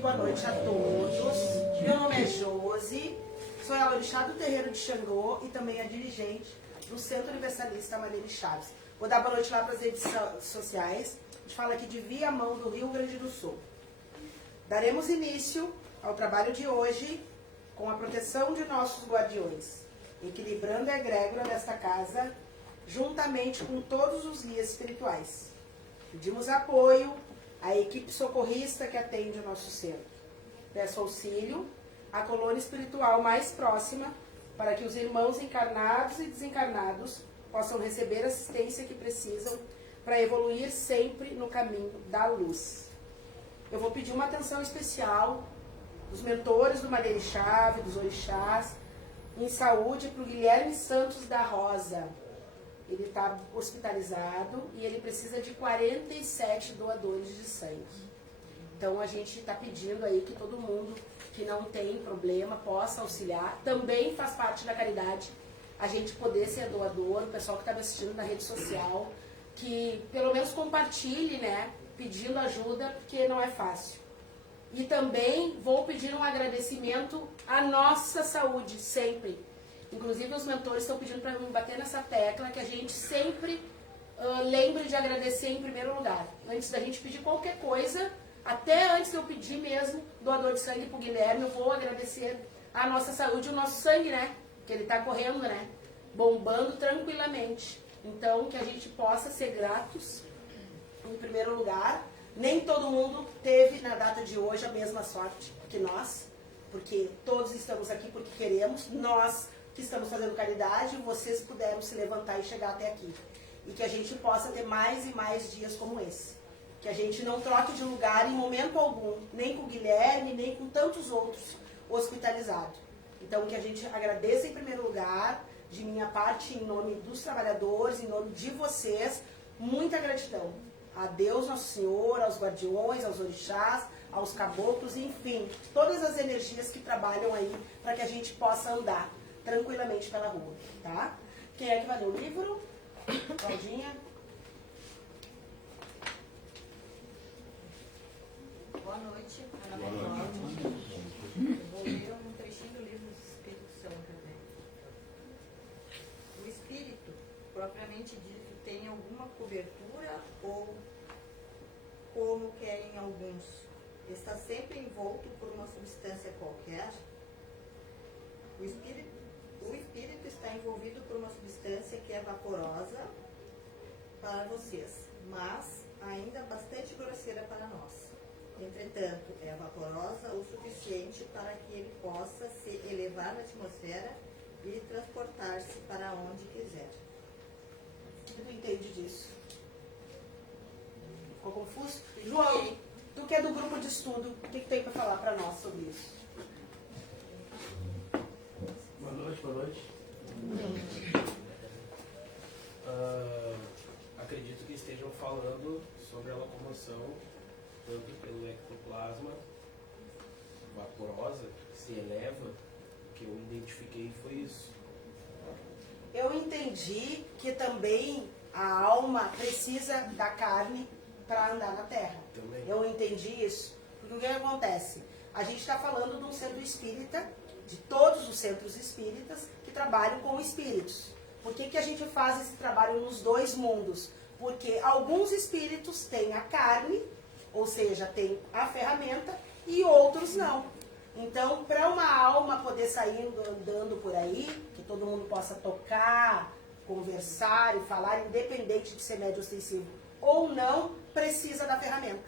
Boa noite a todos. Meu nome é Josi, sou a orixá do terreiro de Xangô e também a dirigente do Centro Universalista Maria de Chaves. Vou dar boa noite lá para as redes sociais. A gente fala aqui de Viamão, do Rio Grande do Sul. Daremos início ao trabalho de hoje com a proteção de nossos guardiões, equilibrando a egrégora desta casa, juntamente com todos os guias espirituais. Pedimos apoio à equipe socorrista que atende o nosso centro. Peço auxílio à colônia espiritual mais próxima para que os irmãos encarnados e desencarnados possam receber a assistência que precisam para evoluir sempre no caminho da luz. Eu vou pedir uma atenção especial dos mentores do Maria de Chave, dos orixás, em saúde, para o Guilherme Santos da Rosa. Ele está hospitalizado e ele precisa de 47 doadores de sangue. Então a gente está pedindo aí que todo mundo que não tem problema possa auxiliar. Também faz parte da caridade a gente poder ser doador, o pessoal que está me assistindo na rede social, que pelo menos compartilhe, né, pedindo ajuda, porque não é fácil. E também vou pedir um agradecimento à nossa saúde, sempre. Inclusive os mentores estão pedindo para mim bater nessa tecla, que a gente sempre lembre de agradecer em primeiro lugar. Antes da gente pedir qualquer coisa, até antes de eu pedir mesmo doador de sangue para o Guilherme, eu vou agradecer a nossa saúde, o nosso sangue, né? Que ele está correndo, né? Bombando tranquilamente. Então, que a gente possa ser gratos em primeiro lugar. Nem todo mundo teve na data de hoje a mesma sorte que nós, porque todos estamos aqui porque queremos. Nós que estamos fazendo caridade, vocês puderam se levantar e chegar até aqui. E que a gente possa ter mais e mais dias como esse. Que a gente não troque de lugar em momento algum, nem com o Guilherme, nem com tantos outros hospitalizados. Então, que a gente agradeça em primeiro lugar, de minha parte, em nome dos trabalhadores, em nome de vocês, muita gratidão. A Deus Nosso Senhor, aos guardiões, aos orixás, aos caboclos, enfim, todas as energias que trabalham aí para que a gente possa andar tranquilamente pela rua, tá? Quem é que vai ler o livro? Claudinha? Boa noite, meu nome é Cláudia. Eu vou ler um trechinho do livro dos Espíritos São também. O espírito, propriamente dito, tem alguma cobertura ou, como querem alguns, está sempre envolto por uma substância qualquer? O espírito está envolvido por uma substância que é vaporosa para vocês, mas ainda bastante grosseira para nós. Entretanto, é vaporosa o suficiente para que ele possa se elevar na atmosfera e transportar-se para onde quiser. O que tu entende disso? Ficou confuso? João, tu que é do grupo de estudo, o que tem para falar para nós sobre isso? Boa noite, boa noite. Acredito que estejam falando sobre a locomoção tanto pelo ectoplasma vaporosa, que se eleva. O que eu identifiquei foi isso. Eu entendi que também a alma precisa da carne para andar na Terra. Também. Eu entendi isso. Porque o que acontece? A gente está falando de um centro espírita, de todos os centros espíritas que trabalham com espíritos. Por que a gente faz esse trabalho nos dois mundos? Porque alguns espíritos têm a carne, ou seja, têm a ferramenta, e outros não. Então, para uma alma poder sair andando por aí, que todo mundo possa tocar, conversar e falar, independente de ser médio ostensivo ou não, precisa da ferramenta.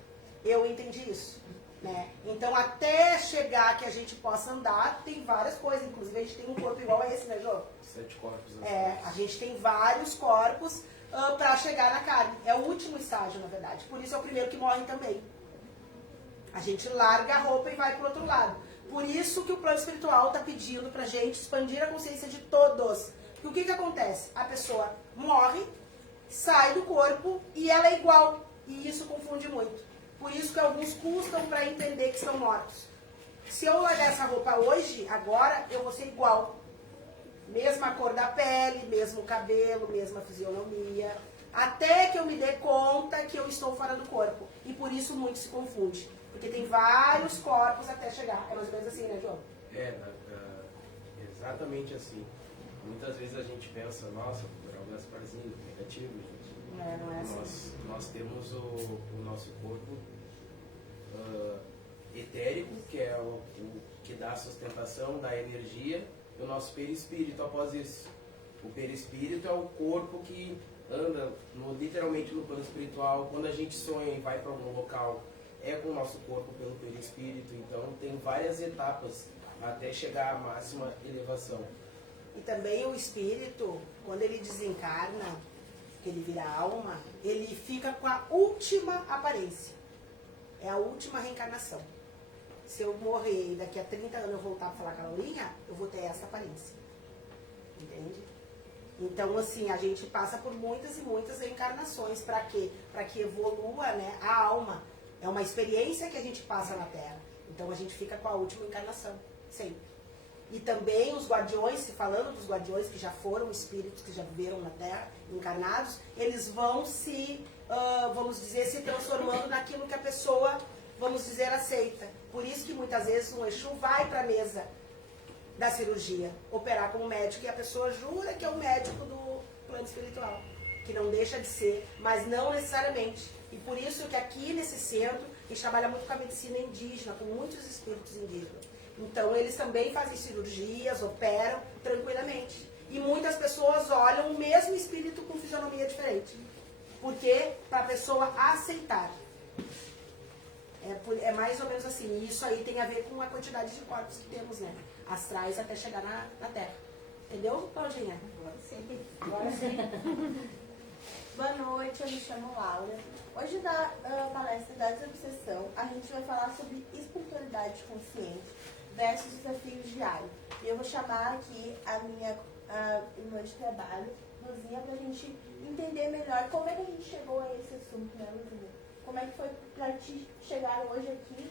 Eu entendi isso. né? Então, até chegar que a gente possa andar, tem várias coisas. Inclusive, a gente tem um corpo igual a esse, né, Jô? 7 corpos. A gente tem vários corpos para chegar na carne. É o último estágio, na verdade. Por isso é o primeiro que morre também. A gente larga a roupa e vai para o outro lado. Por isso que o plano espiritual está pedindo para a gente expandir a consciência de todos. Porque o que acontece? A pessoa morre, sai do corpo e ela é igual. E isso confunde muito. Por isso que alguns custam para entender que são mortos. Se eu largar essa roupa hoje, agora, eu vou ser igual. Mesma cor da pele, mesmo cabelo, mesma fisionomia. Até que eu me dê conta que eu estou fora do corpo. E por isso muito se confunde. Porque tem vários corpos até chegar. É mais ou menos assim, né, João? Exatamente assim. Muitas vezes a gente pensa, nossa, por algumas parzinhas negativo, gente. Não é assim. Nós temos o nosso corpo etérico, que é o que dá sustentação, dá energia, e o nosso perispírito após isso. O perispírito é o corpo que anda literalmente no plano espiritual. Quando a gente sonha e vai para algum local, é com o nosso corpo pelo perispírito. Então tem várias etapas até chegar à máxima elevação. E também o espírito, quando ele desencarna, que ele vira alma, ele fica com a última aparência. É a última reencarnação. Se eu morrer e daqui a 30 anos eu voltar para falar com a Laurinha, eu vou ter essa aparência. Entende? Então, assim, a gente passa por muitas e muitas reencarnações. Para quê? Para que evolua, né, a alma. É uma experiência que a gente passa na Terra. Então, a gente fica com a última encarnação. Sempre. E também os guardiões, se falando dos guardiões que já foram espíritos, que já viveram na Terra, encarnados, eles vão se, vamos dizer, se transformando naquilo que a pessoa, vamos dizer, aceita. Por isso que muitas vezes um Exu vai para a mesa da cirurgia, operar como médico, e a pessoa jura que é o médico do plano espiritual, que não deixa de ser, mas não necessariamente. E por isso que aqui nesse centro, a gente trabalha muito com a medicina indígena, com muitos espíritos indígenas. Então, eles também fazem cirurgias, operam tranquilamente. E muitas pessoas olham o mesmo espírito com fisionomia diferente. Porque para a pessoa aceitar. É mais ou menos assim. E isso aí tem a ver com a quantidade de corpos que temos, né? Astrais até chegar na Terra. Entendeu, Claudinha? Agora sim. Agora sim. Boa noite, eu me chamo Laura. Hoje na palestra da Desobsessão, a gente vai falar sobre espiritualidade consciente versus desafios diários. E eu vou chamar aqui a minha irmã de trabalho, Luzinha, para a gente entender melhor como é que a gente chegou a esse assunto, né, Luzinha? Como é que foi para ti chegar hoje aqui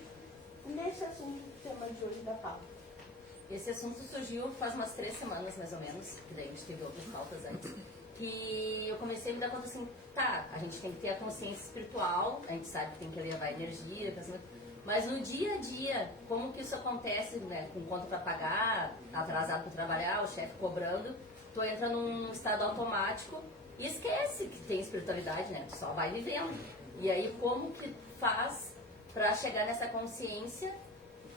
nesse assunto, tema de hoje da pauta? Esse assunto surgiu faz umas 3 semanas, mais ou menos, que daí a gente teve outras pautas antes, que eu comecei a me dar conta assim, tá, a gente tem que ter a consciência espiritual, a gente sabe que tem que elevar a energia, pensamento, mas no dia a dia, como que isso acontece, né, com conta para pagar, atrasado para trabalhar, o chefe cobrando, tu entra num estado automático e esquece que tem espiritualidade, né, tu só vai vivendo. E aí como que faz para chegar nessa consciência,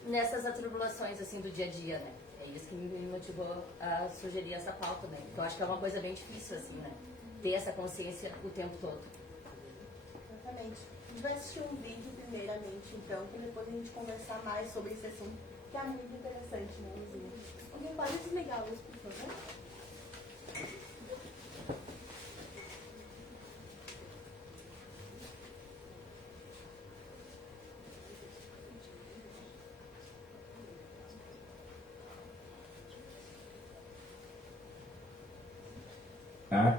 nessas atribulações assim do dia a dia, né? É isso que me motivou a sugerir essa pauta, né? Porque eu acho que é uma coisa bem difícil, assim, né? Ter essa consciência o tempo todo. Exatamente. A gente vai assistir um vídeo primeiramente, então, que depois a gente conversar mais sobre esse assunto, que é muito interessante, né, Luzinha? Alguém pode desligar a luz, por favor?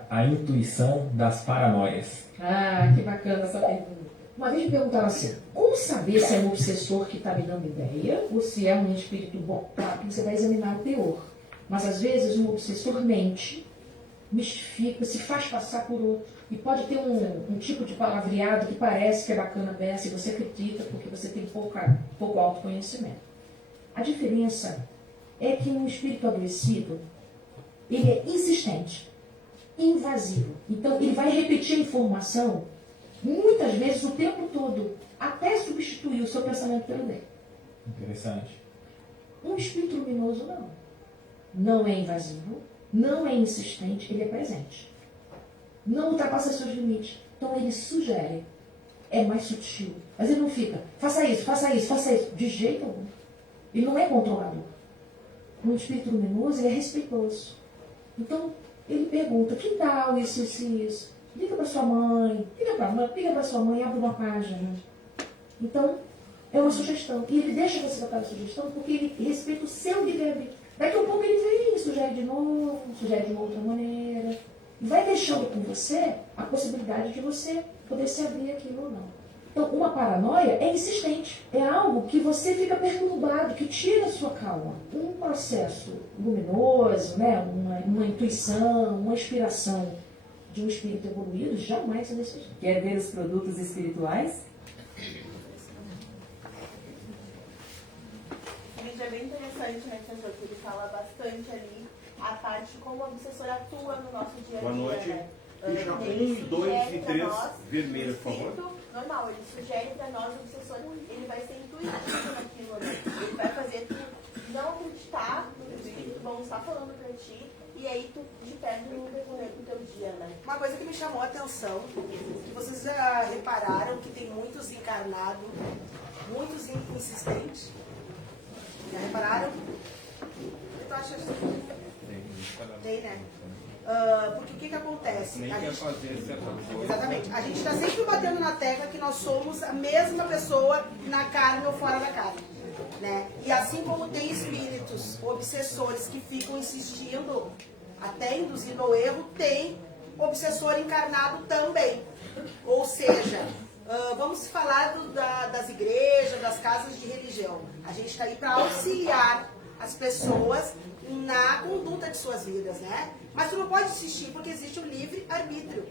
A intuição das paranoias. Ah, que bacana essa pergunta. Uma vez me perguntaram assim, como saber se é um obsessor que está me dando ideia ou se é um espírito bom? Claro que você vai examinar o teor. Mas às vezes um obsessor mente, mistifica, se faz passar por outro. E pode ter um tipo de palavreado que parece que é bacana dessa e você acredita porque você tem pouco autoconhecimento. A diferença é que um espírito adoecido, ele é insistente, invasivo. Então, ele vai repetir a informação muitas vezes o tempo todo, até substituir o seu pensamento pelo dele. Interessante. Um espírito luminoso, não. Não é invasivo, não é insistente, ele é presente. Não ultrapassa seus limites. Então, ele sugere. É mais sutil, Mas ele não fica, faça isso, faça isso, faça isso. De jeito algum. Ele não é controlador. No espírito luminoso, ele é respeitoso. Então, ele pergunta, que tal isso, isso e isso? Liga para sua mãe, liga para sua mãe, abre uma página. Então, é uma sugestão. E ele deixa você botar a sugestão porque ele respeita o seu livre-arbítrio. Daqui a pouco ele vem e sugere de novo, sugere de uma outra maneira. E vai deixando com você a possibilidade de você poder se abrir aquilo ou não. Então, uma paranoia é insistente. É algo que você fica perturbado, que tira a sua calma. Um processo luminoso, né? uma intuição, uma inspiração de um espírito evoluído jamais é necessário. Quer ver os produtos espirituais? O vídeo é bem interessante, né, professor? Que ele fala bastante ali a parte de como o obsessor atua no nosso dia a dia. Boa noite. Né? Ficha 1, Ele 2 e sugere 3, pra nós, vermelho, o por favor. espírito normal, ele sugere para nós, o obsessor, ele vai ser intuitivo naquilo ali. Ele vai fazer tu não acreditar no que os espíritos vão estar falando para ti, e aí tu te perde no decorrer do teu dia, né? Uma coisa que me chamou a atenção, que vocês já repararam que tem muitos encarnados, muitos insistentes. Já repararam? Tu acha assim? Tem, né? Porque o que acontece? Nem A quer gente- fazer certa coisa. Exatamente. A gente está sempre batendo na tecla que nós somos a mesma pessoa na carne ou fora da carne. Né? E assim como tem espíritos obsessores que ficam insistindo, até induzindo ao erro, tem obsessor encarnado também. Ou seja, vamos falar das igrejas, das casas de religião. A gente está aí para auxiliar as pessoas na conduta de suas vidas, né? Mas tu não pode insistir porque existe o livre-arbítrio.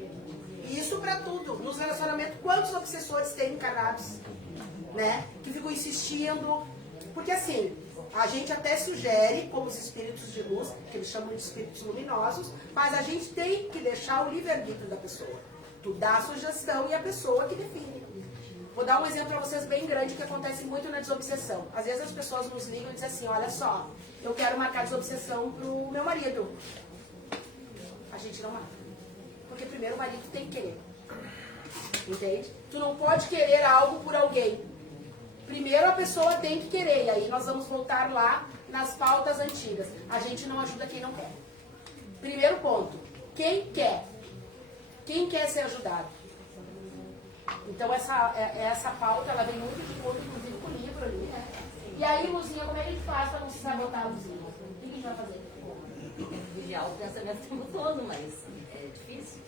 E isso para tudo. Nos relacionamentos, quantos obsessores tem encarnados? Né? Que ficam insistindo. Porque assim, a gente até sugere, como os espíritos de luz, que eles chamam de espíritos luminosos, mas a gente tem que deixar o livre-arbítrio da pessoa. Tu dá a sugestão e a pessoa que define. Vou dar um exemplo para vocês bem grande que acontece muito na desobsessão. Às vezes as pessoas nos ligam e dizem assim, olha só, eu quero marcar desobsessão pro meu marido. A gente não marca. Porque primeiro o marido tem que querer. Entende? Tu não pode querer algo por alguém. Primeiro a pessoa tem que querer. E aí nós vamos voltar lá nas pautas antigas. A gente não ajuda quem não quer. Primeiro ponto. Quem quer? Quem quer ser ajudado? Então essa pauta ela vem muito de acordo, inclusive, com o livro ali, né? E aí, Luzinha, como é que a gente faz para não se sabotar a Luzinha? O que a gente vai fazer? Vigiar o pensamento o tempo todo, mas é difícil.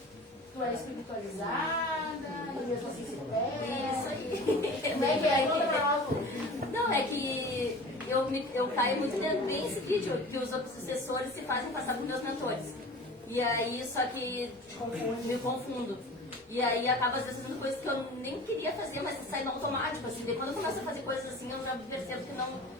Tu é espiritualizada, e mesmo assim se perde. Isso aí. Como é que é? Conta pra nós, Lu. Não, é que eu caio muito dentro bem esse vídeo, que os obsessores se fazem passar por meus mentores. E aí, só que me confundo. E aí acaba às vezes fazendo coisas que eu nem queria fazer, mas sai no automático, assim. Daí quando eu começo a fazer coisas assim, eu já percebo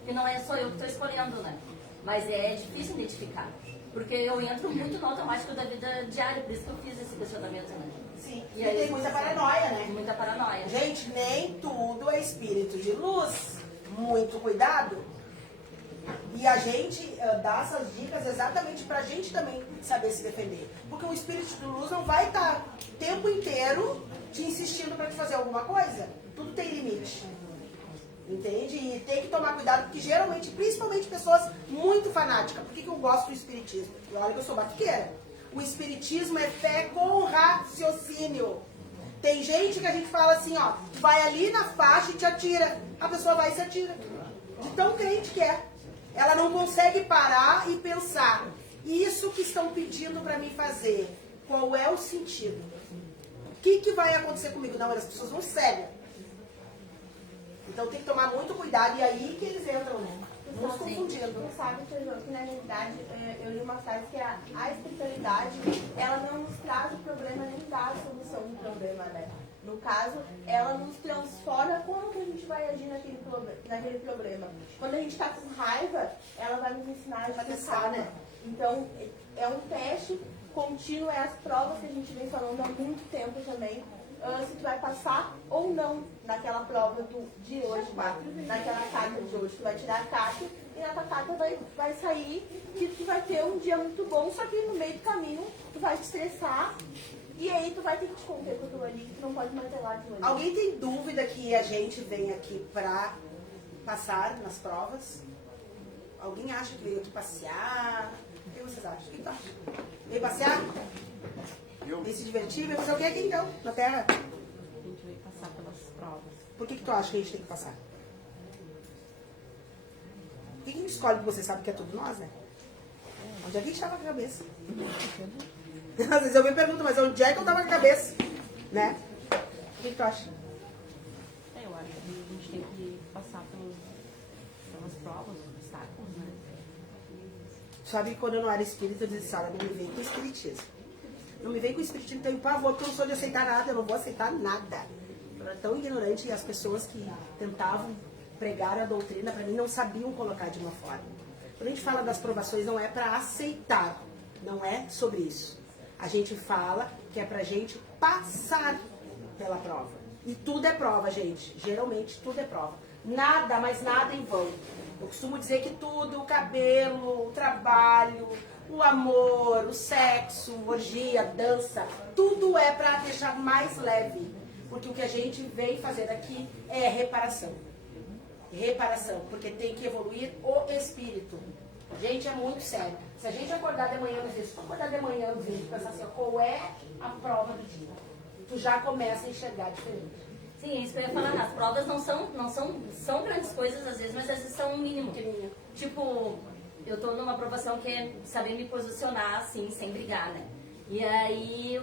que não é só eu que estou escolhendo, né? Mas é difícil identificar. Porque eu entro muito no automático da vida diária, por isso que eu fiz esse questionamento, né? Sim, E e aí, tem muita paranoia, né? Muita paranoia. Gente, nem tudo é espírito de luz. Muito cuidado. E a gente dá essas dicas exatamente pra gente também saber se defender. Porque o espírito de luz não vai estar o tempo inteiro te insistindo pra te fazer alguma coisa. Tudo tem limite. Entende? E tem que tomar cuidado, porque geralmente, principalmente pessoas muito fanáticas. Por que eu gosto do espiritismo? E olha que eu sou batuqueira. O espiritismo é fé com raciocínio. Tem gente que a gente fala assim, ó, vai ali na faixa e te atira. A pessoa vai e se atira. De tão crente que é. Ela não consegue parar e pensar. Isso que estão pedindo para mim fazer, qual é o sentido? O que vai acontecer comigo? Não, as pessoas vão cegas. Então tem que tomar muito cuidado. E aí que eles entram, né? Nos confundindo. Tu sabe, Teodoro, que na realidade eu li uma frase que a espiritualidade, ela não nos traz o problema nem dá a solução do problema, né? No caso, ela nos transforma como que a gente vai agir naquele problema. Quando a gente está com raiva, ela vai nos ensinar a agir com calma. Então, é um teste contínuo, é as provas que a gente vem falando há muito tempo também. Se tu vai passar ou não naquela prova de hoje, naquela carta de hoje. Tu vai tirar a carta e na tua carta vai sair que tu vai ter um dia muito bom, só que no meio do caminho tu vai te estressar E aí tu vai ter que te conter com aquilo ali, tu não pode martelar aquilo ali. Alguém tem dúvida que a gente vem aqui pra passar nas provas? Alguém acha que veio aqui passear? O que vocês acham? O que tu acha? Veio passear? Veio se divertir? Veio fazer o que aqui então, na Terra? A gente veio passar pelas provas. Por que tu acha que a gente tem que passar? Por que escolhe que você sabe que é tudo nós, né? Onde é que a gente tava com a cabeça? Às vezes eu me pergunto, mas onde é que eu tava com a cabeça? Né? O que tu acha? Eu acho que a gente tem que passar pelas provas, obstáculos, né? Sabe que quando eu não era espírita, eu dizia, Sara, não me vem com espiritismo. Não me vem com espiritismo, tenho pavor, porque eu não sou de aceitar nada, eu não vou aceitar nada. Eu era tão ignorante e as pessoas que tentavam pregar a doutrina, para mim, não sabiam colocar de uma forma. Quando a gente fala das provações, não é para aceitar, não é sobre isso. A gente fala que é pra gente passar pela prova. E tudo é prova, gente. Geralmente tudo é prova. Nada, mas nada em vão. Eu costumo dizer que tudo, o cabelo, o trabalho, o amor, o sexo, orgia, dança, tudo é para deixar mais leve. Porque o que a gente vem fazer aqui é reparação. Reparação, porque tem que evoluir o espírito. Gente, é muito sério. Se a gente acordar de manhã, acordar de manhã e pensar assim, ó, qual é a prova do dia? Tu já começa a enxergar diferente. Sim, isso que eu ia falar. As provas são grandes coisas às vezes, mas às vezes são um mínimo. Tipo, eu tô numa aprovação que é saber me posicionar assim, sem brigar, né? E aí,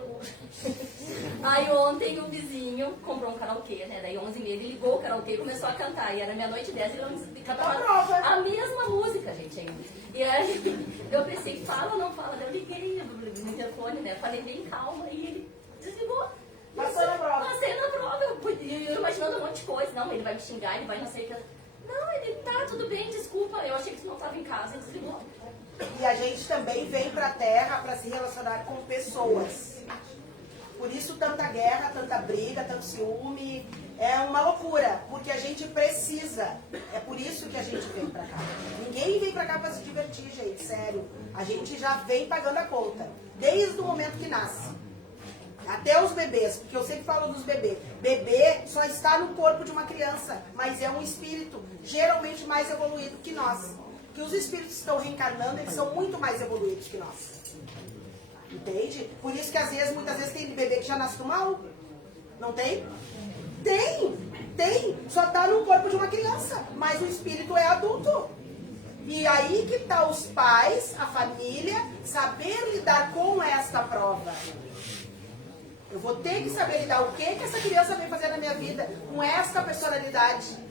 aí ontem o vizinho comprou um karaokê, né? Daí 11h30 ele ligou o karaokê e começou a cantar. E era meia-noite e 10 e ele cantava a mesma música, gente, ainda. E aí eu pensei, fala ou não fala? Daí eu liguei no interfone, né? Falei bem calma e ele desligou. Passou na prova. Passei na prova. Eu imaginando um monte de coisa. Não, ele vai me xingar, ele vai não sei o que. Não, ele tá, tudo bem, desculpa. Eu achei que tu não estava em casa, ele desligou. E a gente também vem para a Terra para se relacionar com pessoas. Por isso tanta guerra, tanta briga, tanto ciúme. É uma loucura, porque a gente precisa. É por isso que a gente vem para cá. Ninguém vem para cá para se divertir, gente, sério. A gente já vem pagando a conta, desde o momento que nasce. Até os bebês, porque eu sempre falo dos bebês. Bebê só está no corpo de uma criança, mas é um espírito geralmente mais evoluído que nós. Que os espíritos que estão reencarnando, eles são muito mais evoluídos que nós. Entende? Por isso que às vezes, muitas vezes tem bebê que já nasce do mal. Não tem? Tem. Só está no corpo de uma criança, mas o espírito é adulto. E aí que está os pais, a família, saber lidar com esta prova. Eu vou ter que saber lidar o que essa criança vem fazer na minha vida com esta personalidade.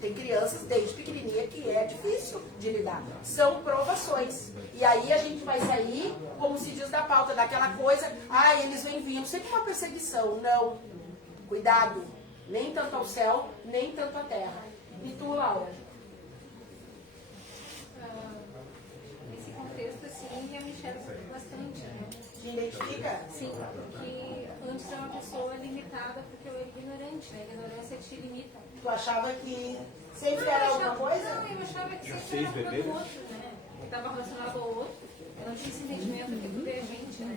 Tem crianças desde pequenininha que é difícil de lidar. São provações. E aí a gente vai sair, como se diz da pauta, daquela coisa, eles vêm vindo, sempre uma perseguição. Não. Cuidado. Nem tanto ao céu, nem tanto à terra. E tu, Laura? Nesse contexto, assim, eu me enxergo bastante, né? Te identifica? Sim, porque antes eu era uma pessoa limitada porque eu era ignorante, né? A ignorância te limita. Tu achava que sempre era alguma coisa? Não, eu achava que sempre era para o outro, né? Que estava relacionado ao outro. Eu não tinha esse sentimento que tudo é a gente, né?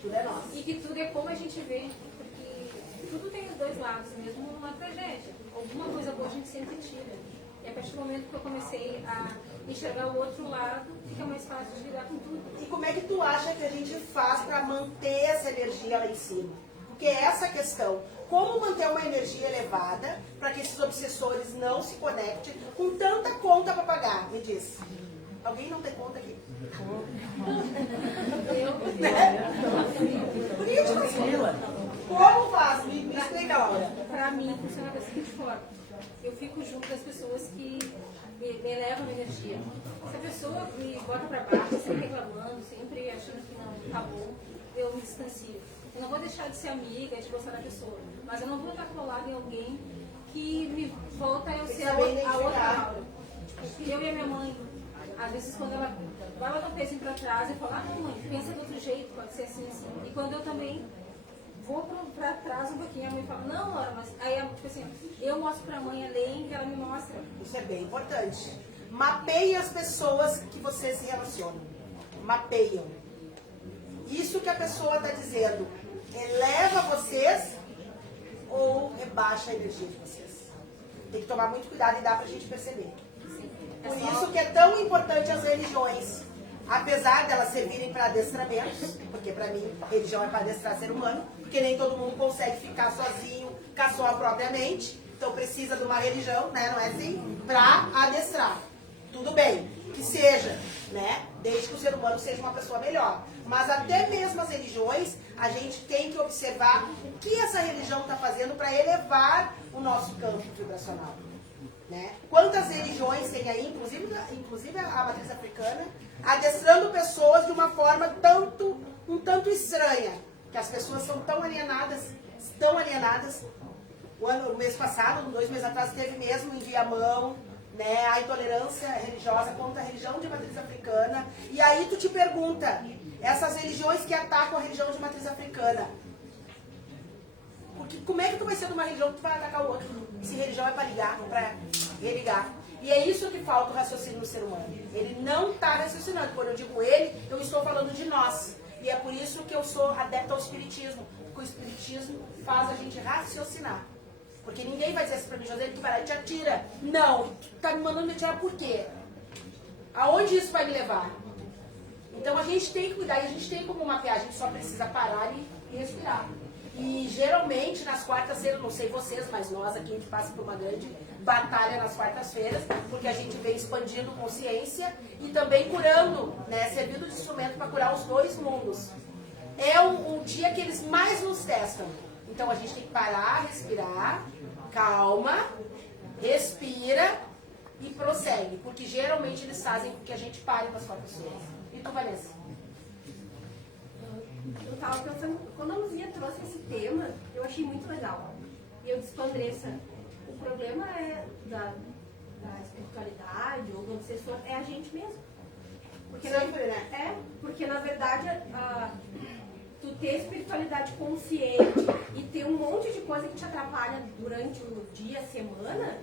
Tudo é nosso. E que tudo é como a gente vê, porque tudo tem os dois lados, mesmo numa tragédia. Alguma coisa boa a gente sempre tira. E a partir do momento que eu comecei a enxergar o outro lado, fica mais fácil de lidar com tudo. E como é que tu acha que a gente faz para manter essa energia lá em cima? Porque é essa a questão. Como manter uma energia elevada para que esses obsessores não se conectem com tanta conta para pagar? Me diz. Alguém não tem conta aqui? Como faz? Me explica, Laura. Para mim, funciona da seguinte forma. Eu fico junto das pessoas que me elevam a energia. Se a pessoa me bota para baixo, sempre reclamando, sempre achando que não tá bom, eu me distancio. Eu não vou deixar de ser amiga, de gostar da pessoa, mas eu não vou estar colada em alguém que me volta a eu ser a outra Laura. Tipo, eu e a minha mãe, às vezes quando ela vai botar um pezinho para trás, eu falo, não mãe, pensa de outro jeito, pode ser assim, assim. E quando eu também vou para trás um pouquinho, a mãe fala, não Laura, mas aí tipo assim, eu mostro para a mãe além que ela me mostra. Isso é bem importante. Mapeiem as pessoas que você se relaciona. Mapeiam. Isso que a pessoa está dizendo eleva vocês ou rebaixa a energia de vocês. Tem que tomar muito cuidado e dá pra gente perceber. Por isso que é tão importante as religiões. Apesar delas servirem para adestramentos, porque para mim religião é para adestrar ser humano, porque nem todo mundo consegue ficar sozinho com a sua própria mente, então precisa de uma religião, né, não é assim? Para adestrar. Tudo bem, que seja, né? Desde que o ser humano seja uma pessoa melhor. Mas até mesmo as religiões, a gente tem que observar o que essa religião está fazendo para elevar o nosso campo vibracional. Né? Quantas religiões tem aí, inclusive a matriz africana, adestrando pessoas de uma forma um tanto estranha, que as pessoas são tão alienadas. O mês passado, 2 meses atrás, teve mesmo em Viamão, né, a intolerância religiosa contra a religião de matriz africana. E aí tu te pergunta, essas religiões que atacam a religião de matriz africana, porque como é que tu vai ser de uma religião que tu vai atacar o outro? Se religião é para ligar, para religar. E é isso que falta o raciocínio no ser humano. Ele não está raciocinando. Quando eu digo ele, eu estou falando de nós. E é por isso que eu sou adepta ao espiritismo. Porque o espiritismo faz a gente raciocinar. Porque ninguém vai dizer assim para mim, José, que vai lá e te atira. Não, tu tá me mandando me atirar por quê? Aonde isso vai me levar? Então a gente tem que cuidar, e a gente tem como mapear, a gente só precisa parar e respirar. E geralmente nas quartas-feiras, não sei vocês, mas nós aqui a gente passa por uma grande batalha nas quartas-feiras, porque a gente vem expandindo consciência e também curando, né, servindo de instrumento para curar os 2 mundos. É um dia que eles mais nos testam. Então a gente tem que parar, respirar, calma, respira e prossegue, porque geralmente eles fazem com que a gente pare com as quartas-feiras. E tu, Vanessa? Eu estava pensando, quando a Luzia trouxe esse tema, eu achei muito legal. E eu disse para a Andressa, o problema é da espiritualidade ou do obsessor é a gente mesmo. Porque sempre, né? Porque na verdade, tu ter espiritualidade consciente e ter um monte de coisa que te atrapalha durante o dia, a semana,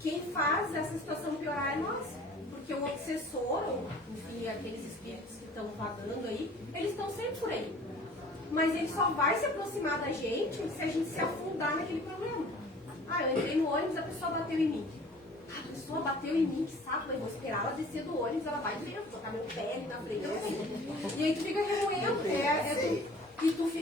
quem faz essa situação piorar é nós. Porque o obsessor, ou enfim, aqueles espíritos que estão vagando aí, eles estão sempre por aí. Mas ele só vai se aproximar da gente se a gente se afundar naquele problema. Ah, eu entrei no ônibus, a pessoa bateu em mim. A pessoa bateu em mim, que saco, eu vou esperar ela descer do ônibus, ela vai ver, botar meu pé ali na frente, assim. E aí tu fica remoendo,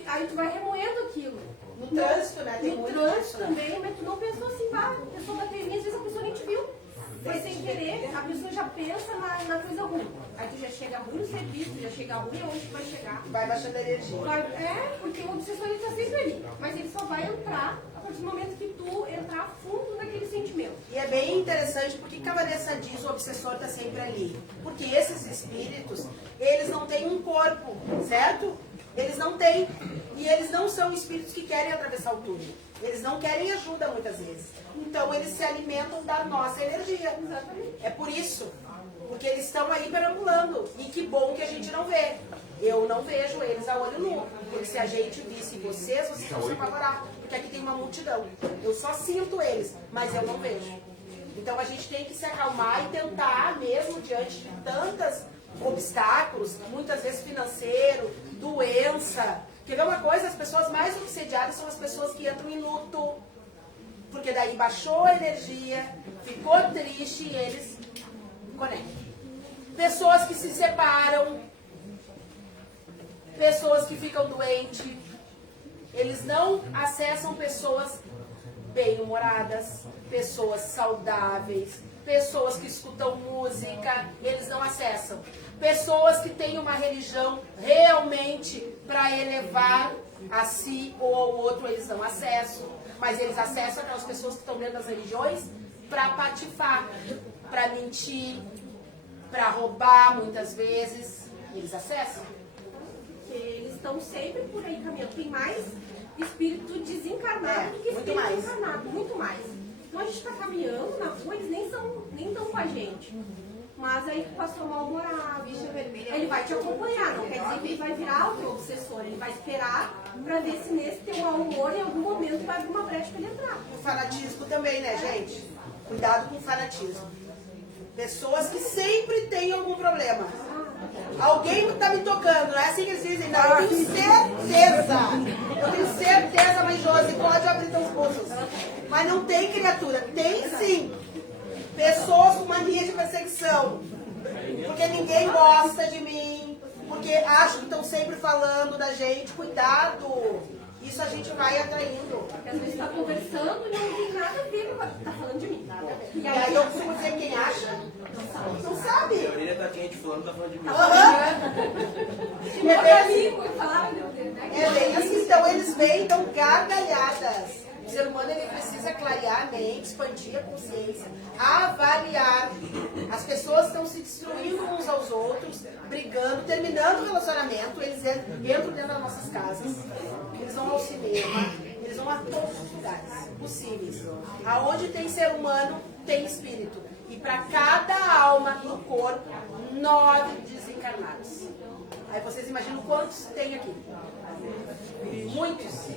aí tu vai remoendo aquilo. No trânsito, né? Tem no muito trânsito disso, né? também, mas tu não pensou assim, a pessoa bateu em mim, às vezes a pessoa nem te viu. Foi sem querer, a pessoa já pensa na coisa ruim. Aí tu já chega ruim no serviço, já chega ruim aonde tu vai chegar. Vai baixando a energia. Porque o obsessor ele tá sempre ali. Mas ele só vai entrar a partir do momento que tu entrar fundo naquele sentimento. E é bem interessante porque a Vanessa diz o obsessor está sempre ali. Porque esses espíritos, eles não têm um corpo, certo? Eles não têm. E eles não são espíritos que querem atravessar o túnel. Eles não querem ajuda muitas vezes. Então eles se alimentam da nossa energia. Exatamente. É por isso. Porque eles estão aí perambulando. E que bom que a gente não vê. Eu não vejo eles a olho nu. Porque se a gente visse vocês vão se apavorar. Porque aqui tem uma multidão. Eu só sinto eles, mas eu não vejo. Então a gente tem que se acalmar e tentar, mesmo diante de tantos obstáculos, muitas vezes financeiro, doença. Quer ver uma coisa? As pessoas mais obsediadas são as pessoas que entram em luto. Porque daí baixou a energia, ficou triste e eles conectam. Pessoas que se separam, pessoas que ficam doentes, eles não acessam pessoas bem-humoradas, pessoas saudáveis, pessoas que escutam música, eles não acessam. Pessoas que têm uma religião realmente para elevar a si ou ao outro, eles não acessam. Mas eles acessam aquelas pessoas que estão dentro das religiões para patifar, para mentir, para roubar muitas vezes. Eles acessam. Porque eles estão sempre por aí caminhando. Tem mais espírito desencarnado do que muito espírito mais. encarnado, muito mais. Então a gente está caminhando na rua, eles nem estão com a gente. Mas aí tu passou mal-humorado, ele vai te acompanhar, não quer dizer que ele vai virar o teu obsessor, ele vai esperar para ver se nesse teu mau humor em algum momento vai abrir uma brecha para ele entrar. O fanatismo também, né, gente? Cuidado com o fanatismo. Pessoas que sempre têm algum problema. Alguém está me tocando, não é assim que eles dizem? Não, eu tenho certeza. Eu tenho certeza, mãe Josi, pode abrir teus pulsos. Mas não tem criatura. Tem sim. Pessoas com mania de perseguição. Porque ninguém gosta de mim. Porque acham que estão sempre falando da gente. Cuidado. Isso a gente vai atraindo. Porque às vezes está conversando e não tem nada a ver com o que está falando de mim. Nada a ver. E aí eu costumo dizer quem acha. Não sabe. A orelha tá quente, fulano tá falando de mim. Meu amigo, eu falava, meu Deus, né? É bem assim, então eles vêm, dão gargalhadas. O ser humano ele precisa clarear a mente, expandir a consciência, avaliar. As pessoas estão se destruindo uns aos outros, brigando, terminando o relacionamento, eles entram dentro das nossas casas, eles vão ao cinema, eles vão a todos os lugares possíveis. Aonde tem ser humano, tem espírito. E para cada alma no corpo, 9 desencarnados. Aí vocês imaginam quantos tem aqui? Muitos.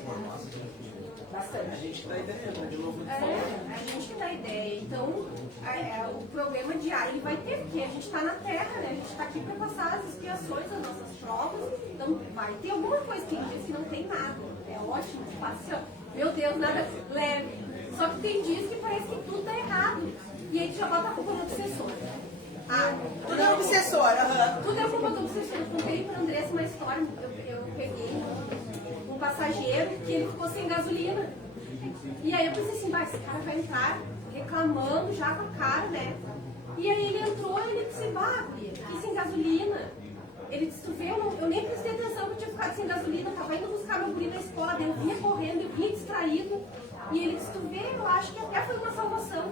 Bastante. A gente tá entendendo, de novo. A gente que dá ideia. Então, o problema diário ele vai ter, porque a gente está na Terra, né? A gente está aqui para passar as expiações, as nossas provas. Então, vai ter alguma coisa que diz que não tem nada. É ótimo, fácil. Meu Deus, nada leve. Só que tem dias que parece que tudo tá errado. E aí tu já bota a culpa no obsessor. Tudo é obsessor. Tudo é culpa do obsessor. Eu contei para a Andressa uma história. Eu peguei um passageiro que ele ficou sem gasolina. E aí eu pensei assim, esse cara vai entrar reclamando já com a cara, né? E aí ele entrou e ele disse, guria, fiquei sem gasolina. Ele disse, tu vê, eu nem prestei atenção que eu tinha ficado sem gasolina, eu tava indo buscar meu guri na escola, eu vinha correndo, eu vinha distraído. E ele disse, tu vê, eu acho que até foi uma salvação.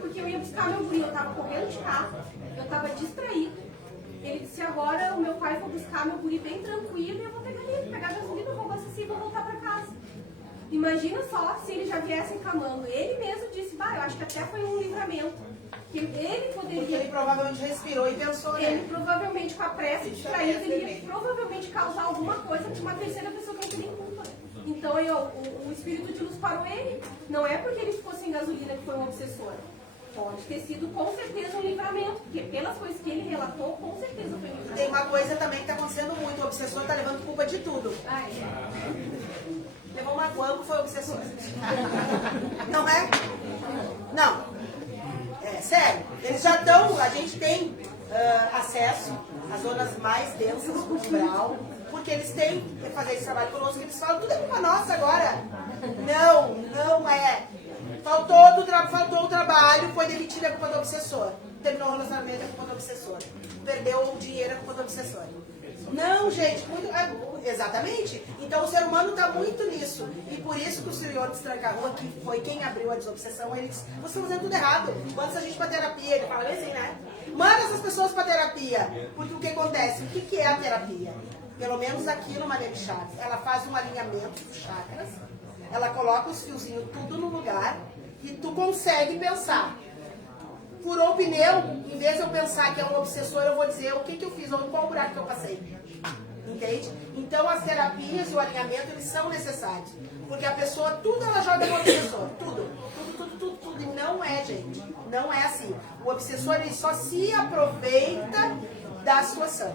Porque eu ia buscar meu guri, eu tava correndo de carro, eu tava distraído. Ele disse, agora o meu pai vai buscar meu guri bem tranquilo e eu vou pegar gasolina, vou abastecer e vou voltar pra casa. Imagina só se ele já viesse reclamando. Ele mesmo disse, eu acho que até foi um livramento. Que ele poderia... Porque ele provavelmente respirou e pensou, né? Ele provavelmente, com a pressa distraída, ele ia provavelmente causar alguma coisa para uma terceira pessoa que não tem culpa. Então aí, o espírito de luz parou ele. Não é porque ele ficou sem gasolina que foi um obsessor. Pode ter sido com certeza um livramento, porque pelas coisas que ele relatou, com certeza foi um livramento. Tem uma coisa também que está acontecendo muito, o obsessor está levando culpa de tudo. Levou uma guampa, foi o obsessor. Não é? Não. É sério. Eles já estão, a gente tem acesso às zonas mais densas do umbral, porque eles têm que fazer esse trabalho conosco, eles falam, tudo é culpa nossa agora. Não, não é. Faltou o trabalho, foi demitido, é culpa do obsessor. Terminou o relacionamento, é culpa do obsessor. Perdeu o dinheiro, é culpa do obsessor. Não, gente, exatamente. Então o ser humano está muito nisso. E por isso que o senhor Destranca-Rua, que foi quem abriu a desobsessão, ele disse, vocês estão fazendo tudo errado. Manda essa gente para terapia. Ele fala assim, né? Manda essas pessoas para terapia. Porque o que acontece? O que é a terapia? Pelo menos aqui no Maria de Chaves. Ela faz um alinhamento dos chakras. Ela coloca os fiozinhos tudo no lugar. E tu consegue pensar. Furou o pneu, em vez de eu pensar que é um obsessor, eu vou dizer o que eu fiz, ou qual buraco que eu passei. Entende? Então as terapias e o alinhamento, eles são necessários. Porque a pessoa, tudo ela joga no obsessor. Tudo. E não é, gente. Não é assim. O obsessor, ele só se aproveita da situação.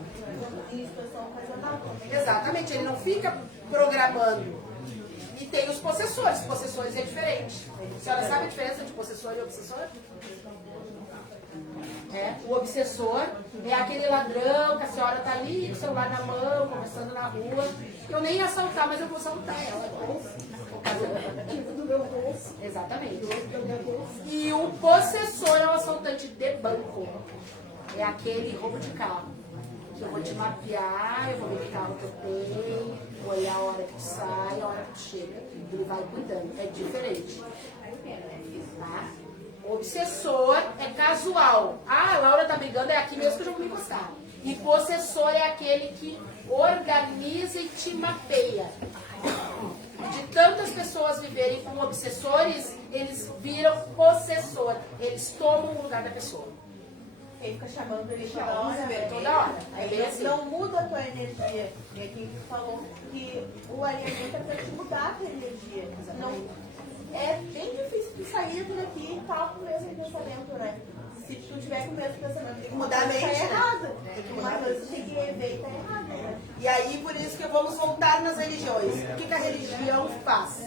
Exatamente. Ele não fica programando. E tem os possessores. Possessores é diferente. A senhora sabe a diferença de possessor e obsessor? O obsessor é aquele ladrão que a senhora tá ali com o celular na mão, conversando na rua. Eu nem ia assaltar, mas eu vou assaltar ela. Do meu bolso. Exatamente. E o possessor é o assaltante de banco. É aquele roubo de carro. Eu vou te mapear, eu vou ver que carro que eu tenho, vou olhar a hora que tu sai, a hora que tu chega. Ele vai cuidando. É diferente. Tá? Obsessor é casual. A Laura tá brigando, é aqui mesmo que eu já vou me encostar. E possessor é aquele que organiza e te mapeia. De tantas pessoas viverem como obsessores, eles viram possessor. Eles tomam o lugar da pessoa. Ele fica chamando ele toda hora. É bem assim. Não muda a tua energia. E aqui tu falou que o alinhamento é pra te mudar a tua energia. Não, é bem difícil de sair daqui e tal com o mesmo pensamento, né? Se tu tiver com o mesmo pensamento, tem que Mudar a mente, tá né? errado. Tem que Uma mudar a coisa mente. tem que ver e tá errado, né? E aí, por isso que vamos voltar nas religiões. O que a religião faz?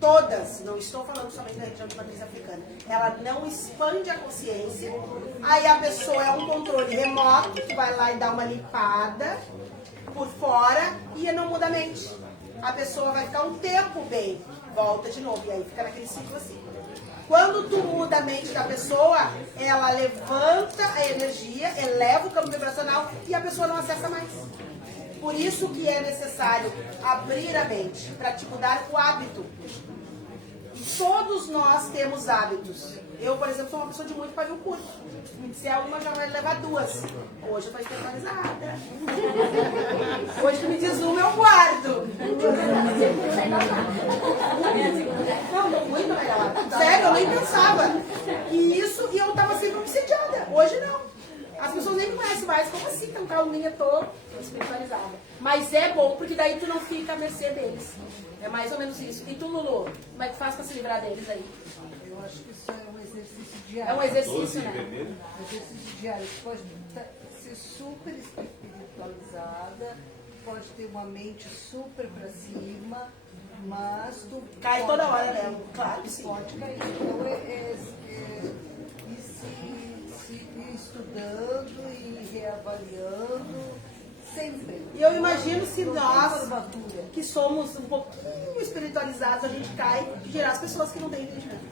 Todas, não estou falando somente da religião de matriz africana, ela não expande a consciência, aí a pessoa é um controle remoto, que vai lá e dá uma limpada por fora e não muda a mente. A pessoa vai ficar um tempo bem, volta de novo, e aí fica naquele ciclo assim. Quando tu muda a mente da pessoa, ela levanta a energia, eleva o campo vibracional e a pessoa não acessa mais. Por isso que é necessário abrir a mente, para te mudar o hábito. E todos nós temos hábitos. Eu, por exemplo, sou uma pessoa de muito pavio curto. Se me disser uma, já vai levar duas. Hoje eu tô espiritualizada. Hoje tu me diz uma, eu guardo. Não, tô muito melhor. Sério, eu nem pensava. E eu tava sempre obsediada. Hoje não. As pessoas nem me conhecem mais. Como assim? Tão calminha, tô espiritualizada. Mas é bom, porque daí tu não fica à mercê deles. É mais ou menos isso. E tu, Lulu, como é que faz pra se livrar deles aí? Eu acho que isso é um exercício diário. É um exercício, né? Um exercício diário. Tu pode ser super espiritualizada, pode ter uma mente super pra cima, mas tu Cai pode toda hora, cair. né? Claro que sim. Pode cair. Então se ir estudando e reavaliando sempre. E eu imagino se Não tem nós, formatura. que somos um pouquinho espiritualizados, a gente cai e gerar as pessoas que não têm entendimento.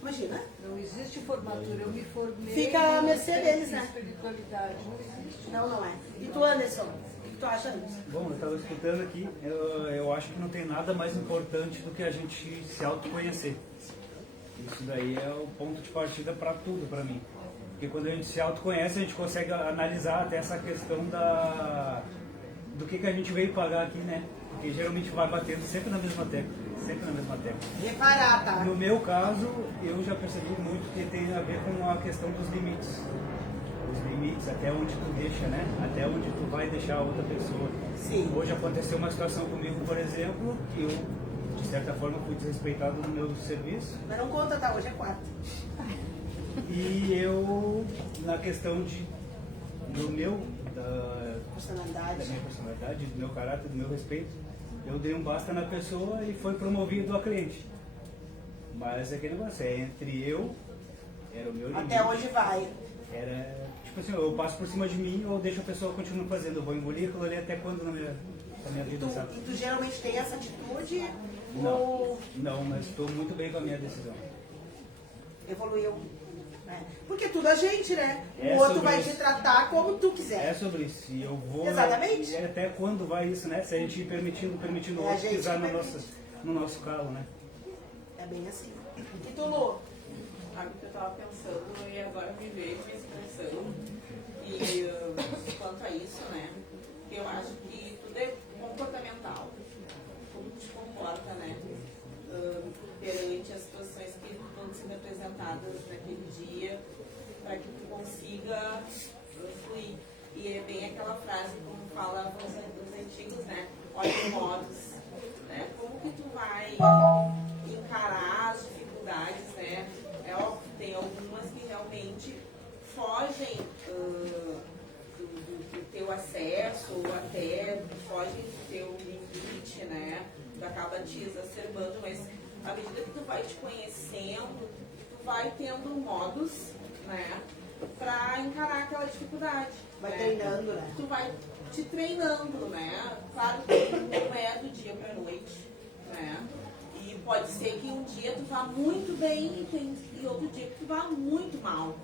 Imagina. Não existe formatura. Eu me formei. Fica à em mercê deles, né? Espiritualidade. Não existe. Não é. E tu, Anderson, o que tu acha disso? Bom, eu estava escutando aqui, eu acho que não tem nada mais importante do que a gente se autoconhecer. Isso daí é o ponto de partida para tudo, para mim. Porque quando a gente se autoconhece, a gente consegue analisar até essa questão do que a gente veio pagar aqui, né? Porque geralmente vai batendo sempre na mesma tecla, sempre na mesma tecla. Reparar, tá? No meu caso, eu já percebi muito que tem a ver com a questão dos limites. Os limites, até onde tu deixa, né? Até onde tu vai deixar a outra pessoa. Sim. Hoje aconteceu uma situação comigo, por exemplo, que eu, de certa forma, fui desrespeitado no meu serviço. Mas não conta, tá? Hoje é quarta. E eu, na questão da Personalidade. minha personalidade, do meu caráter, do meu respeito, eu dei um basta na pessoa e foi promovido a cliente. Mas aquele negócio é entre eu, era o meu limite. Até onde vai? Era, tipo assim, eu passo por cima de mim ou deixo a pessoa continuar fazendo. Eu vou engolir aquilo ali até quando na minha vida, sabe? E tu geralmente tem essa atitude Não, não, mas estou muito bem com a minha decisão. evoluiu? Né? Porque tudo a gente, né? É O outro sobre vai isso. te tratar como tu quiser. É sobre isso. E eu vou. Exatamente. E até quando vai isso, né? Se a gente ir permitindo o É a outro gente pisar que no nosso calo, né? É bem assim. E tu, Lu? Sabe o que eu estava pensando e agora me veio uma expressão. E quanto a isso, né? Eu acho que tudo é comportamental. Como tu te comporta, né? Perante as situações que estão sendo apresentadas naquele dia, para que tu consiga fluir. E é bem aquela frase, como falavam os antigos, né? Olha o modus, né? Como que tu vai encarar as dificuldades, né? É óbvio, tem algumas que realmente fogem do teu acesso, ou até fogem do teu limite, né? Tu acaba te exacerbando, mas à medida que tu vai te conhecendo, tu vai tendo modos, né? Pra encarar aquela dificuldade. Vai né? treinando, né? Tu vai te treinando, né? Claro que não é do dia pra noite, né? E pode ser que um dia tu vá muito bem e outro dia que tu vá muito mal.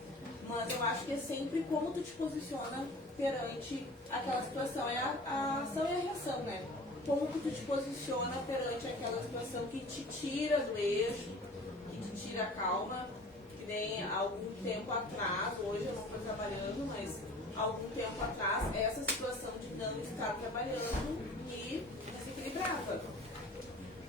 Mas eu acho que é sempre como tu te posiciona perante aquela situação. É a ação e a reação, né? Como que tu te posiciona perante aquela situação que te tira do eixo, que te tira a calma. Que nem algum tempo atrás, hoje eu não estou trabalhando, mas algum tempo atrás, essa situação de não estar trabalhando me desequilibrava.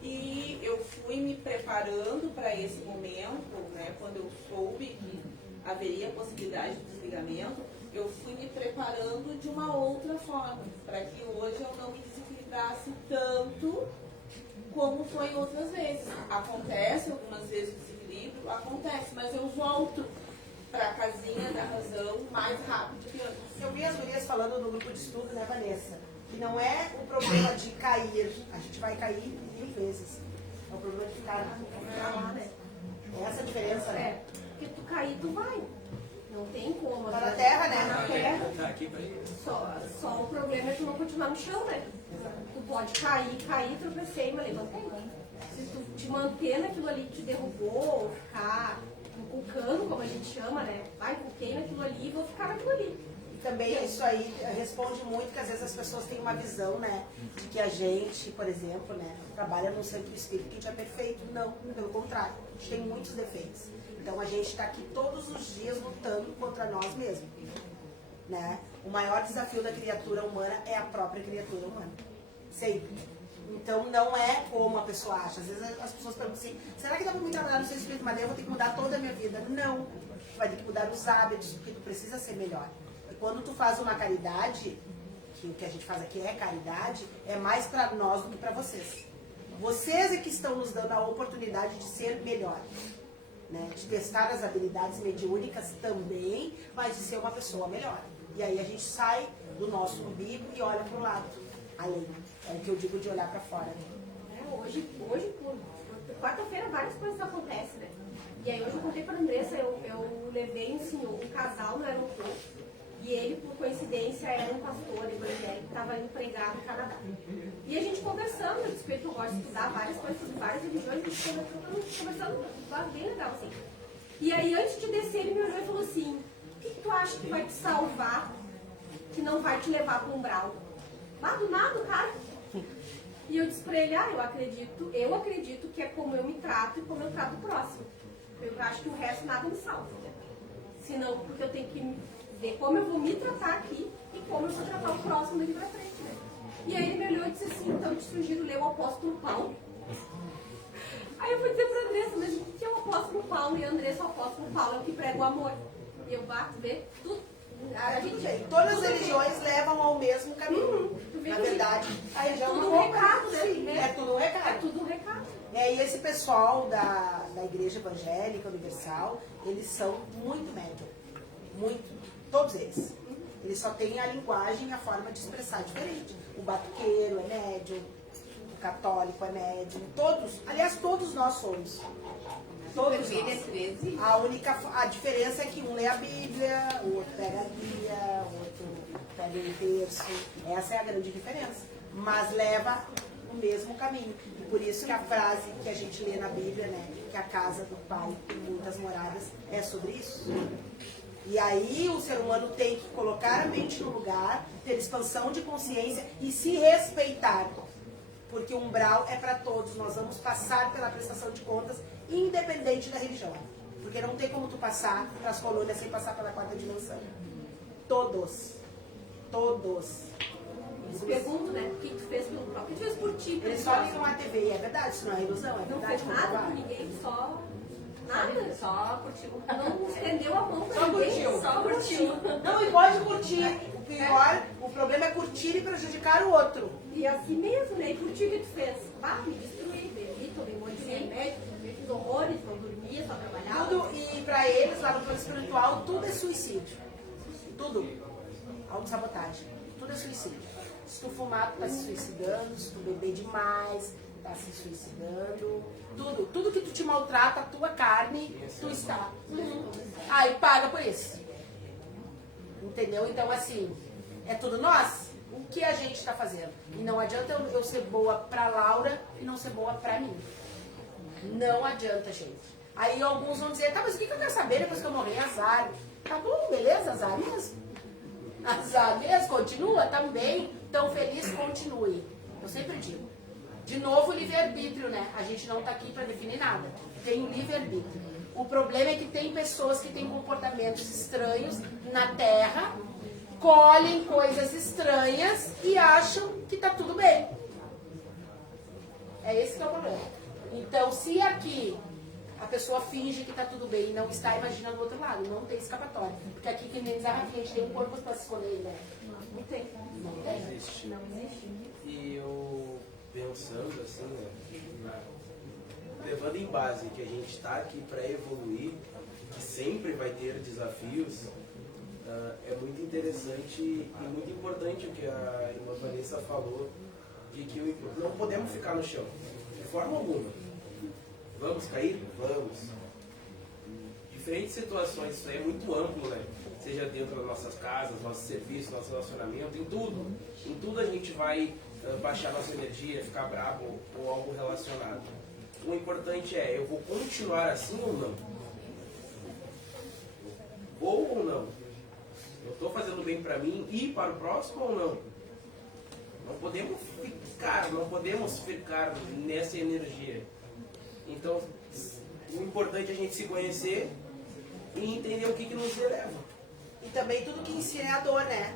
E eu fui me preparando para esse momento, né, quando eu soube que haveria a possibilidade de desligamento, eu fui me preparando de uma outra forma, para que hoje eu não me desequilibrasse tanto como foi outras vezes. Acontece algumas vezes o desequilíbrio, acontece, mas eu volto pra casinha da razão mais rápido que antes. Eu vi as gurias falando no grupo de estudo, né, Vanessa? Que não é o problema de cair. A gente vai cair 1000 vezes. É o problema de ficar lá, né? É essa a diferença, né? É, porque tu cair, tu vai. Não tem como. Tá na terra, né? Tá na terra. Tá aqui pra isso. Só o problema é tu não continuar no chão, né? Tu pode cair, tropecei, mas levantei. Se tu te manter naquilo ali que te derrubou, ou ficar encucando, como a gente chama, né? Vai, encuquei naquilo ali e vou ficar naquilo ali. Também isso aí responde muito que às vezes as pessoas têm uma visão, né, de que a gente, por exemplo, né, trabalha num centro espírita que a gente é perfeito. Não, pelo contrário, a gente tem muitos defeitos. Então a gente está aqui todos os dias lutando contra nós mesmos, né? O maior desafio da criatura humana é a própria criatura humana, sempre. Então não é como a pessoa acha. Às vezes as pessoas perguntam assim, será que dá para me trabalhar no seu espírito, mas eu vou ter que mudar toda a minha vida? Não, tu vai ter que mudar os hábitos, porque tu precisa ser melhor. Quando tu faz uma caridade, que o que a gente faz aqui é caridade, é mais para nós do que para vocês. Vocês é que estão nos dando a oportunidade de ser melhor, né? De testar as habilidades mediúnicas também, mas de ser uma pessoa melhor. E aí a gente sai do nosso umbigo e olha para o lado, além. É o que eu digo de olhar para fora. Hoje por quarta-feira, várias coisas acontecem, né? E aí hoje eu contei para a Andressa, eu levei um casal no aeroporto. E ele, por coincidência, era um pastor evangélico que estava indo pregar no Canadá. E a gente conversando, eu disse que eu gosto de estudar várias coisas sobre várias religiões, a gente conversando bem legal, assim. E aí, antes de descer, ele me olhou e falou assim, o que tu acha que vai te salvar, que não vai te levar para o umbral? Lá do nada, cara. E eu disse para ele, eu acredito que é como eu me trato e como eu trato o próximo. Eu acho que o resto nada me salva. Senão, porque eu tenho que ver como eu vou me tratar aqui e como eu vou tratar o próximo daqui pra frente, né? E aí ele me olhou e disse assim, então eu te sugiro ler o Apóstolo Paulo. Aí eu fui dizer pra Andressa, mas o que é o Apóstolo Paulo? E a Andressa, o Apóstolo Paulo é o que prega o amor. E eu bato, vê, tudo. Todas as religiões levam ao mesmo caminho. Na verdade, a religião é um recado, né? Sim, é tudo um recado. É tudo um recado. E esse pessoal da Igreja Evangélica Universal, eles são muito médium. Muito. Todos eles. Eles só têm a linguagem e a forma de expressar diferente. O batuqueiro é médium, o católico é médium, todos, aliás, todos nós somos. Todos nós. A diferença é que um lê a Bíblia, o outro pega a guia, o outro pega o terço. Essa é a grande diferença. Mas leva o mesmo caminho. E por isso que a frase que a gente lê na Bíblia, né, que a casa do Pai tem muitas moradas, é sobre isso. E aí o ser humano tem que colocar a mente no lugar, ter expansão de consciência e se respeitar. Porque o umbral é para todos, nós vamos passar pela prestação de contas, independente da religião. Porque não tem como tu passar para as colônias sem passar pela 4ª dimensão. Todos. Todos. Eles perguntam, né, o que tu fez pelo próprio, o que tu fez por ti. Eles só ligam a TV, é verdade, isso não é ilusão, é verdade. Não fez nada por ninguém, só... Nada. Só curtiu. Não estendeu a mão pra Só ninguém. curtiu. Só curtiu. Não, e pode curtir. O pior, o problema é curtir e prejudicar o outro. E assim mesmo, né? E curtir o que tu fez? Ah, me destruí, bebi, tomei um monte de remédio, fiz horrores, não dormia, só trabalhava. Tudo, e pra eles, lá no plano espiritual, tudo é suicídio. Tudo. Autossabotagem. Tudo é suicídio. Se tu fumar, tu tá se suicidando. Se tu beber demais, tá se suicidando. Tudo que tu te maltrata, a tua carne, tu está. Aí paga por isso. Entendeu? Então, assim, é tudo nós. O que a gente está fazendo? E não adianta eu ser boa pra Laura e não ser boa pra mim. Não adianta, gente. Aí alguns vão dizer, tá, mas o que eu quero saber depois que eu morrer? Azar. Tá bom, beleza, azar mesmo. Azar mesmo, continua também. Tão feliz, continue. Eu sempre digo. De novo, livre-arbítrio, né? A gente não tá aqui para definir nada. Tem o livre-arbítrio. O problema é que tem pessoas que têm comportamentos estranhos na Terra, colhem coisas estranhas e acham que tá tudo bem. É esse que é o problema. Então, se aqui a pessoa finge que tá tudo bem e não está, imagina do outro lado. Não tem escapatória. Porque aqui, que nem diz a Rafinha, a gente tem um corpo para se escolher, né? Não tem. Não existe. Não existe. E eu... pensando assim, né, levando em base que a gente está aqui para evoluir, que sempre vai ter desafios, é muito interessante e muito importante o que a irmã Vanessa falou, de que não podemos ficar no chão, de forma alguma. Vamos cair? Vamos. Diferentes situações, isso aí é muito amplo, né? Seja dentro das nossas casas, nosso serviço, nosso relacionamento, em tudo. Em tudo a gente vai baixar nossa energia, ficar bravo ou algo relacionado. O importante é, eu vou continuar assim ou não? Vou ou não? Eu estou fazendo bem para mim e para o próximo ou não? Não podemos ficar nessa energia. Então, o importante é a gente se conhecer e entender o que nos eleva. E também tudo que ensina é a dor, né?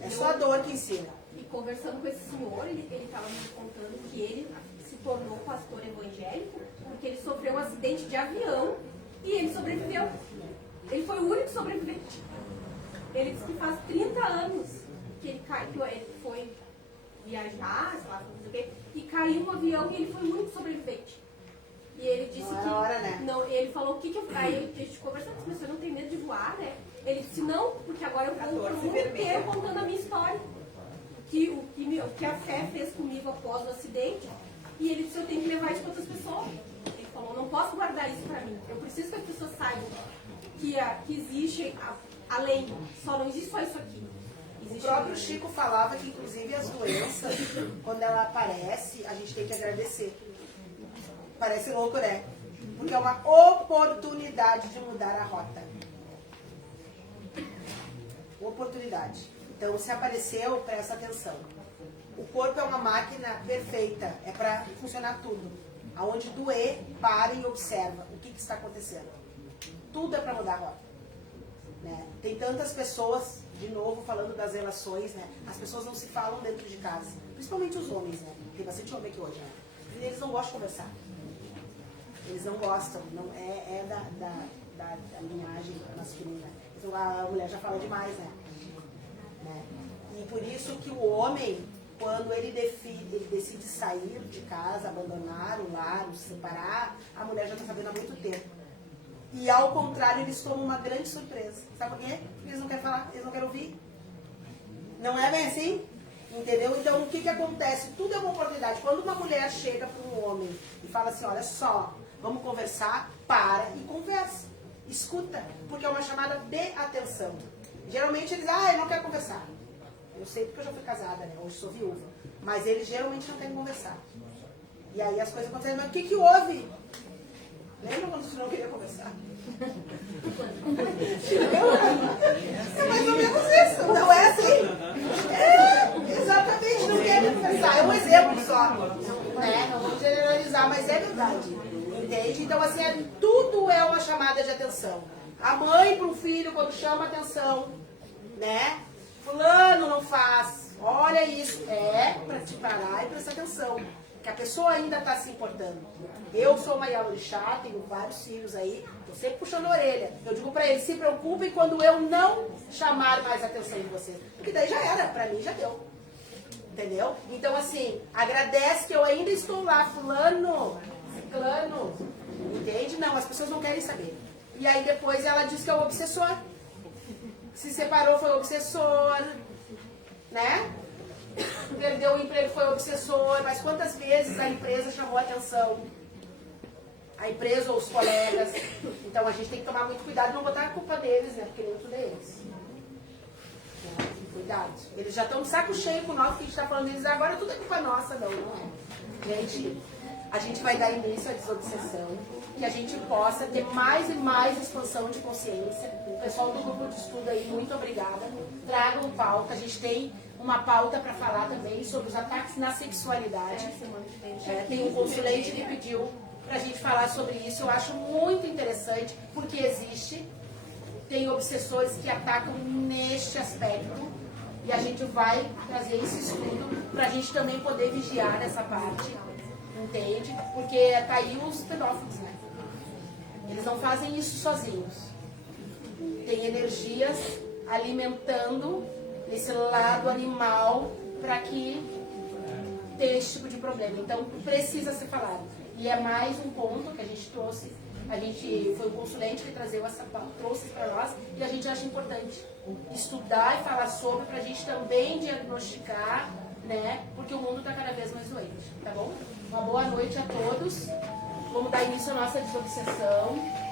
É só a dor que ensina. E conversando com esse senhor, ele estava me contando que ele se tornou pastor evangélico porque ele sofreu um acidente de avião e ele sobreviveu. Ele foi o único sobrevivente. Ele disse que faz 30 anos que ele foi viajar, sei lá, não sei o quê, e caiu um avião e ele foi o único sobrevivente. E ele disse não que... hora, né? Não, ele falou o que eu... Aí a gente conversou, mas você não tem medo de voar, né? Ele disse, não, porque agora eu vou pro mundo inteiro contando a minha história. O que a fé fez comigo após o acidente. E ele disse, eu tenho que levar isso para outras pessoas. Ele falou, não posso guardar isso para mim. Eu preciso que as pessoas saibam que existe além. Só não existe só isso aqui. O próprio Chico falava que, inclusive, as doenças, quando ela aparece, a gente tem que agradecer. Parece louco, né? Porque é uma oportunidade de mudar a rota. Oportunidade. Então, se apareceu, presta atenção. O corpo é uma máquina perfeita. É para funcionar tudo. Aonde doer, para e observa o que está acontecendo. Tudo é para mudar a rota. Né? Tem tantas pessoas, de novo, falando das relações, né? As pessoas não se falam dentro de casa. Principalmente os homens, né? Tem bastante homem aqui hoje, né? E eles não gostam de conversar. Eles não gostam, não é da linhagem masculina. Então a mulher já fala demais, né? E por isso que o homem, quando ele decide sair de casa, abandonar o lar, se separar, a mulher já está sabendo há muito tempo. E ao contrário, eles tomam uma grande surpresa. Sabe por quê? Porque eles não querem falar, eles não querem ouvir. Não é bem assim? Entendeu? Então o que acontece? Tudo é uma oportunidade. Quando uma mulher chega para um homem e fala assim, olha só, vamos conversar, para e conversa. Escuta, porque é uma chamada de atenção. Geralmente eles, eu não quero conversar. Eu sei porque eu já fui casada, né? Hoje sou viúva. Mas eles geralmente não querem conversar. E aí as coisas acontecem, mas o que houve? Lembra quando você não queria conversar? É mais ou menos isso, não é assim? Exatamente, não quer conversar. É um exemplo só. Né? Não vamos generalizar, mas é verdade. Entende? Então, assim, tudo é uma chamada de atenção. A mãe para o filho, quando chama atenção, né? Fulano não faz, olha isso. É para te parar e prestar atenção. Que a pessoa ainda está se importando. Eu sou uma Yaorixá, tenho vários filhos aí, estou sempre puxando a orelha. Eu digo para eles, se preocupem quando eu não chamar mais a atenção de vocês. Porque daí já era, para mim já deu. Entendeu? Então assim, agradece que eu ainda estou lá, fulano, ciclano. Entende? Não, as pessoas não querem saber. E aí depois ela diz que é o obsessor. Se separou, foi o obsessor. Né? Perdeu o emprego, foi obsessor, mas quantas vezes a empresa chamou a atenção? A empresa ou os colegas. Então a gente tem que tomar muito cuidado e não botar a culpa deles, né? Porque nem tudo é eles. Cuidado. Eles já estão de saco cheio com nós, que a gente está falando deles agora, tudo é culpa nossa, não é? Gente, a gente vai dar início à desobsessão, que a gente possa ter mais e mais expansão de consciência. O pessoal do grupo de estudo aí, muito obrigada. Tragam pauta, a gente tem uma pauta para falar também sobre os ataques na sexualidade. Tem um consulente que pediu para a gente falar sobre isso. Eu acho muito interessante, porque existe. Tem obsessores que atacam neste aspecto. E a gente vai trazer esse estudo para a gente também poder vigiar nessa parte. Entende? Porque tá aí os pedófilos, né? Eles não fazem isso sozinhos. Tem energias alimentando esse lado animal para que tenha esse tipo de problema. Então, precisa ser falado. E é mais um ponto que a gente trouxe A gente foi o consulente que trouxe para nós e a gente acha importante estudar e falar sobre para a gente também diagnosticar, né? Porque o mundo está cada vez mais doente, tá bom? Uma boa noite a todos. Vamos dar início à nossa desobsessão.